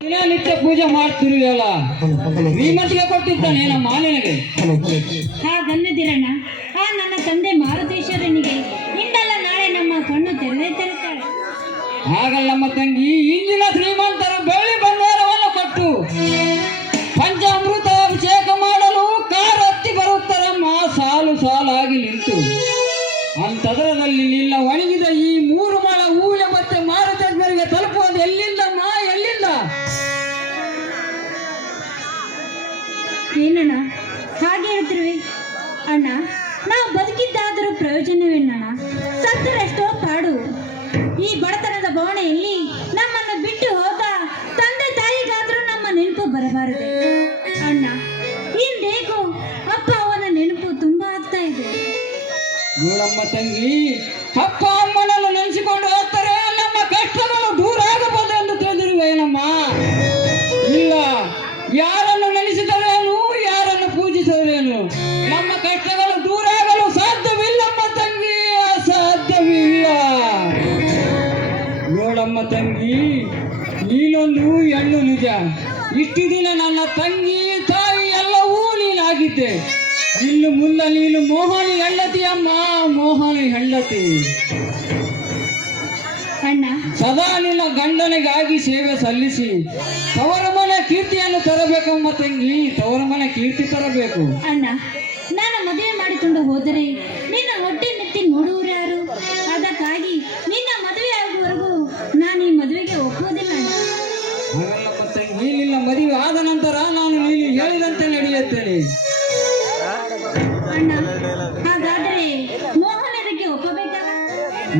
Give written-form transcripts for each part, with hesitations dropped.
ದಿನನಿತ್ಯ ಪೂಜೆ ಮಾಡ್ತಿರುವಲ್ಲ ಶ್ರೀಮತಿಗೆ ಕೊಟ್ಟಿದ್ದಾನೆ ನಮ್ಮ ಮಾಲಿನಿಗೆ. ಹಾಗನ್ನದಿರಣ್ಣ, ಆ ನನ್ನ ತಂದೆ ಮಾರುತೇಶ್ವರನಿಗೆ ಇಂದಲ್ಲ ನಾಳೆ ನಮ್ಮ ಕಣ್ಣು ತೆರೆಯುತ್ತಾರೆ. ಹಾಗಲ್ಲಮ್ಮ ತಂಗಿ, ಇಂದಿನ ಶ್ರೀಮಂತರು ಬೆಳ್ಳಿ ಬಂಗಾರವನ್ನು ಕೊಟ್ಟು ಪಂಚಾಮೃತ ಅಭಿಷೇಕ ಮಾಡಲು ಕಾರು ಹತ್ತಿ ಬರುತ್ತಾರಮ್ಮ, ಸಾಲು ಸಾಲಾಗಿ ನಿಂತು. ಅಂತದರದಲ್ಲಿ ನಿನ್ನ ಒಣಗಿದ ಈ 3 ಮೊಳ ಹೂವಿನ ಮತ್ತೆ ಮಾರುತೇಶ್ವರಿಗೆ ತಲುಪುವುದು ಎಲ್ಲಿಂದಮ್ಮ, ಎಲ್ಲಿಂದ? ಏನಣ್ಣ ಹಾಗೆ ಹೇಳ್ತಿರುವೆ? ಅಣ್ಣ, ನಾವು ಬದುಕಿದ್ದಾದರೂ ಪ್ರಯೋಜನವೇನಣ್ಣ? ಸತ್ತರೆಷ್ಟೋ ಪಾಡು. ಈ ಬಡತನದ ಬವಣೆಯಲ್ಲಿ ನಮ್ಮನ್ನು ಬಿಟ್ಟು ಹೋದ ತಂದೆ ತಾಯಿಗಾದ್ರೂ ನಮ್ಮ ನೆನಪು ಬರಬಾರದೆ ಅಣ್ಣ. ಇಂದೇಗೋ ಅಪ್ಪ ಅವನ ನೆನಪು ತುಂಬಾ ಆಗ್ತಾ ಇದೆ. ನೋಡಮ್ಮ ತಂಗಿ, ಅಪ್ಪ ಅಮ್ಮನನ್ನು ನೆನೆಸಿಕೊಂಡು ಹೋಗ್ತಾರೆ, ನಮ್ಮ ಕಷ್ಟಗಳು ದೂರ ಆಗಬಹುದು ಎಂದು ತಿಳಿದಿರುವೇನಮ್ಮ? ಇಲ್ಲ, ಯಾರನ್ನು ನೆನೆಸಿದರೇನು, ಯಾರನ್ನು ಪೂಜಿಸಿದರೇನು, ನಮ್ಮ ಕಷ್ಟಗಳು ದೂರ ಆಗಲು ಸಾಧ್ಯವಿಲ್ಲಮ್ಮ ತಂಗಿ, ಅಸಾಧ್ಯವಿಲ್ಲ. ನೋಡಮ್ಮ ತಂಗಿ, ನೀನೊಂದು ಹೆಣ್ಣು ನಿಜ. ಇಷ್ಟು ದಿನ ನನ್ನ ತಂಗಿ ತಾಯಿ ಎಲ್ಲವೂ ನೀನಾಗಿದ್ದೆ. ಇನ್ನು ಮುಂದೆ ನೀನು ಮೋಹನಿ ಹೆಂಡತಿ ಅಮ್ಮ, ಮೋಹನಿ ಹೆಂಡತಿ. ಅಣ್ಣ, ಸದಾ ನಿನ್ನ ಗಂಡನಿಗಾಗಿ ಸೇವೆ ಸಲ್ಲಿಸಿ ತವರ ಮನೆ ಕೀರ್ತಿಯನ್ನು ತರಬೇಕಮ್ಮ ತಂಗಿ, ತವರ ಮನೆ ಕೀರ್ತಿ ತರಬೇಕು. ಅಣ್ಣ, ನಾನು ಮದುವೆ ಮಾಡಿಕೊಂಡು ಹೋದರೆ ನಿನ್ನ ಹೊಟ್ಟೆ ನೆತ್ತಿ ನೋಡುವರು ಯಾರು? ಅದಕ್ಕಾಗಿ ನಿನ್ನ ಮದುವೆ ಆಗುವವರೆಗೂ ನಾನು ಈ ಮದುವೆಗೆ ಒಪ್ಪುವುದಿಲ್ಲ ಅಣ್ಣ. ಹಾಗಲ್ಲಮ್ಮ ತಂಗಿ, ನಿನ್ನ ಮದುವೆ ಆದ ನಂತರ ನಾನು ನೀನು ಹೇಳಿದಂತೆ ನಡೆಯುತ್ತೇನೆ. ಅಣ್ಣ, ಹಾಗಾದರೆ ಮೋಹನ್ ಇದಕ್ಕೆ ಒಪ್ಪಬೇಕಾಗ?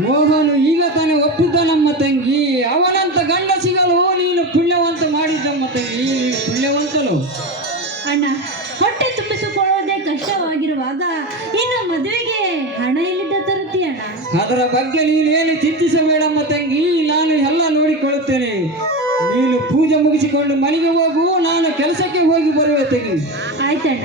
ಮೋಹನು ಈಗ ತಾನೇ ಒಪ್ಪಿದ್ದ ನಮ್ಮ ತಂಗಿ. ಅವನಂತ ಗಂಡ ಸಿಗಲು ನೀನು ಪುಣ್ಯವಂತ ಮಾಡಿದ್ದಮ್ಮ ತಂಗಿ, ನೀನು ಪುಣ್ಯವಂತನು. ಅಣ್ಣ, ಹೊಟ್ಟೆ ತುಂಬಿಸಿಕೊಳ್ಳೋದೇ ಕಷ್ಟವಾಗಿರುವಾಗ ಇನ್ನು ಮದುವೆಗೆ ಹಣ ಎಲ್ಲಿದ್ದ ತರುತ್ತೀಯ ಅಣ್ಣ? ಅದರ ಬಗ್ಗೆ ನೀನೇನು ಚಿಂತಿಸಬೇಡಮ್ಮ ತಂಗಿ, ನಾನು ಎಲ್ಲ ನೋಡಿಕೊಳ್ಳುತ್ತೇನೆ. ನೀನು ಪೂಜೆ ಮುಗಿಸಿಕೊಂಡು ಮನೆಗೆ ಹೋಗು, ನಾನು ಕೆಲಸಕ್ಕೆ ಹೋಗಿ ಬರುವೆ ತಂಗಿ. ಆಯ್ತಣ್ಣ.